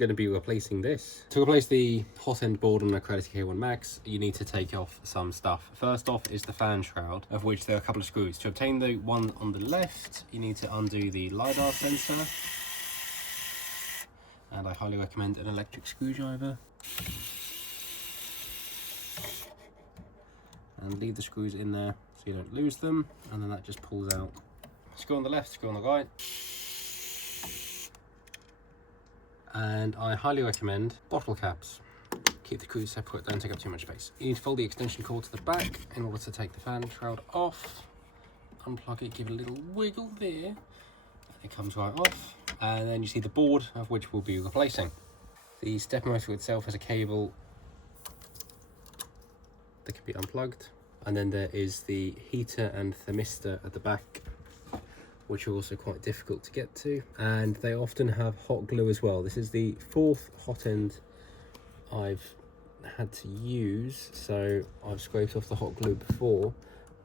going to be replacing this. To replace the hot end board on a Creality K1 Max, you need to take off some stuff. First off is the fan shroud, of which there are a couple of screws. To obtain the one on the left, you need to undo the LiDAR sensor. And I highly recommend an electric screwdriver. And leave the screws in there so you don't lose them. And then that just pulls out. Screw on the left, screw on the right. And I highly recommend bottle caps. Keep the screws separate, don't take up too much space. You need to fold the extension cord to the back in order to take the fan shroud off. Unplug it, give it a little wiggle there, and it comes right off. And then you see the board, of which we'll be replacing. The step motor itself has a cable that can be unplugged. And then there is the heater and thermistor at the back, which are also quite difficult to get to. And they often have hot glue as well. This is the 4th hot end I've had to use, so I've scraped off the hot glue before,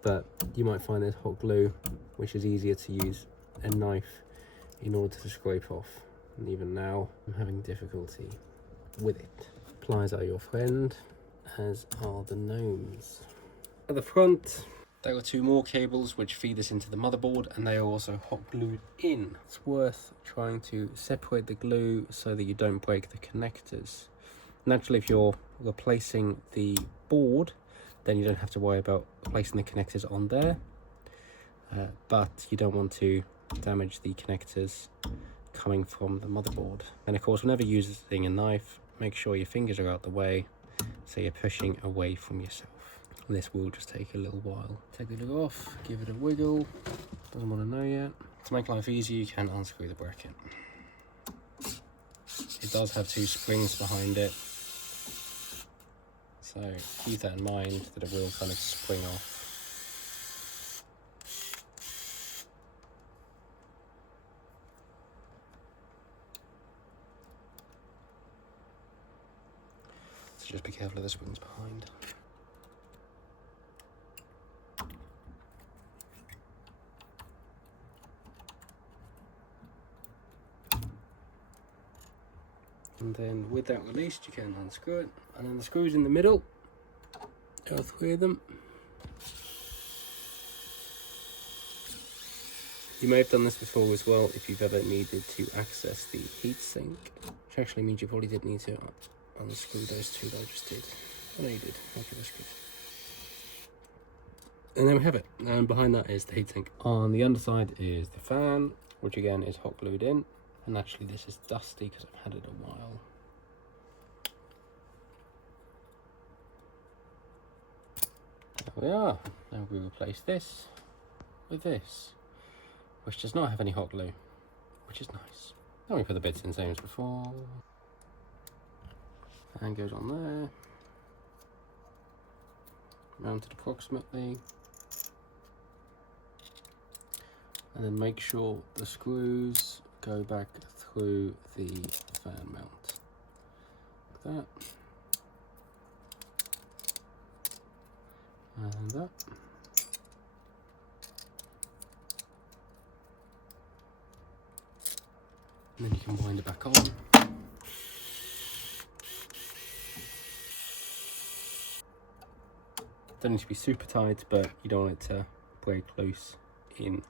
but you might find there's hot glue which is easier to use a knife in order to scrape off, and even now I'm having difficulty with it. Pliers are your friend, as are the gnomes. At the front there are 2 more cables which feed this into the motherboard, and they are also hot glued in. It's worth trying to separate the glue so that you don't break the connectors. Naturally, if you're replacing the board, then you don't have to worry about placing the connectors on there, but you don't want to damage the connectors coming from the motherboard. And of course, whenever using a knife, make sure your fingers are out the way so you're pushing away from yourself. This will just take a little while. Take the glue off, give it a wiggle. Doesn't want to know yet. To make life easier, you can unscrew the bracket. It does have 2 springs behind it, so keep that in mind, that it will kind of spring off. So just be careful of the springs behind. And then with that released, you can unscrew it. And then the screws in the middle, there are 3 of them. You may have done this before as well if you've ever needed to access the heatsink, which actually means you probably did need to unscrew those 2 that I just did. Oh no, you did. Okay, that's good. And then we have it. And behind that is the heatsink. On the underside is the fan, which again is hot glued in. And actually this is dusty because I've had it a while. There we are. Now we replace this with this, which does not have any hot glue, which is nice. Then we put the bits in same as before. And goes on there. Mounted approximately. And then make sure the screws go back through the fan mount, like that, and that. And then you can wind it back on. Don't need to be super tight, but you don't want it to break loose in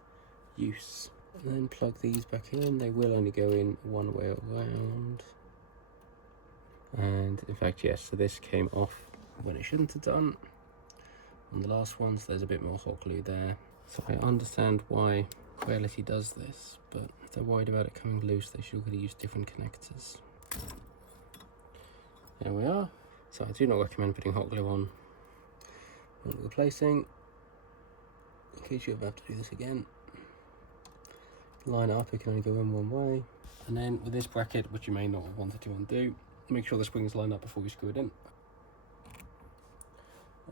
use. And then plug these back in. They will only go in one way around. And in fact, yes, so this came off when it shouldn't have done on the last one, so there's a bit more hot glue there. So I understand why Creality does this, but if they're worried about it coming loose, they should really use different connectors. There we are. So I do not recommend putting hot glue on when replacing, in case you ever have to do this again. Line up, it can only go in one way. And then with this bracket, which you may not have wanted to undo, make sure the springs line up before you screw it in.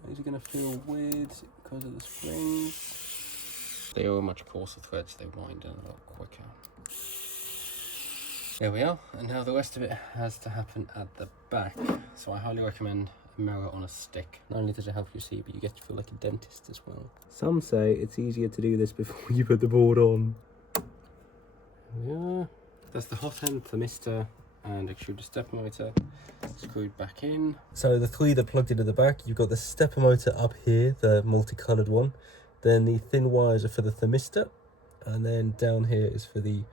These are going to feel weird because of the springs. They are much coarser threads, they wind in a lot quicker. There we are, and now the rest of it has to happen at the back. So I highly recommend a mirror on a stick. Not only does it help you see, but you get to feel like a dentist as well. Some say it's easier to do this before you put the board on. Yeah, that's the hot end thermistor and extruder stepper motor screwed back in. So the three that plugged into the back, you've got the stepper motor up here, the multicolored one. Then the thin wires are for the thermistor, and then down here is for the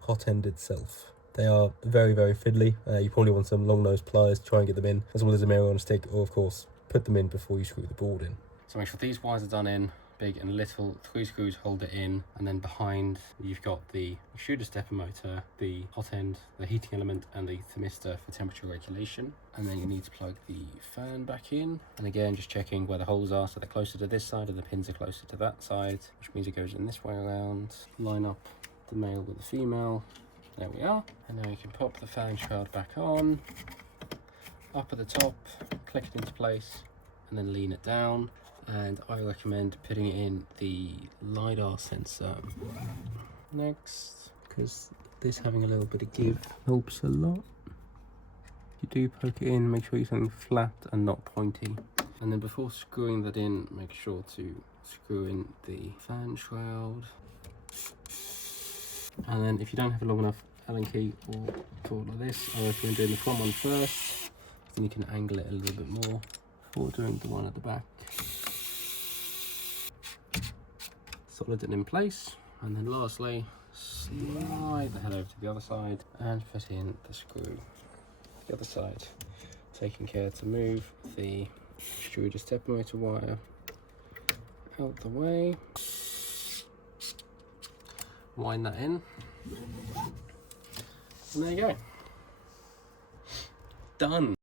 hot end itself. They are very, very fiddly. You probably want some long nose pliers to try and get them in, as well as a mirror on a stick, or of course, put them in before you screw the board in. So make sure these wires are done in, big and little, 3 screws hold it in, and then behind you've got the extruder stepper motor, the hot end, the heating element, and the thermistor for temperature regulation. And then you need to plug the fan back in, and again just checking where the holes are, so they're closer to this side and the pins are closer to that side, which means it goes in this way around. Line up the male with the female. There we are. And now you can pop the fan shroud back on, up at the top, click it into place, and then lean it down. And I recommend putting it in the LiDAR sensor next, because this having a little bit of give helps a lot. If you do poke it in, make sure you're something flat and not pointy. And then before screwing that in, make sure to screw in the fan shroud. And then if you don't have a long enough Allen key or cord like this, I recommend doing the front one first, then you can angle it a little bit more before doing the one at the back. Solid it in place, and then lastly slide the head over to the other side and put in the screw the other side, taking care to move the extruder stepper motor wire out the way. Wind that in, and there you go, done.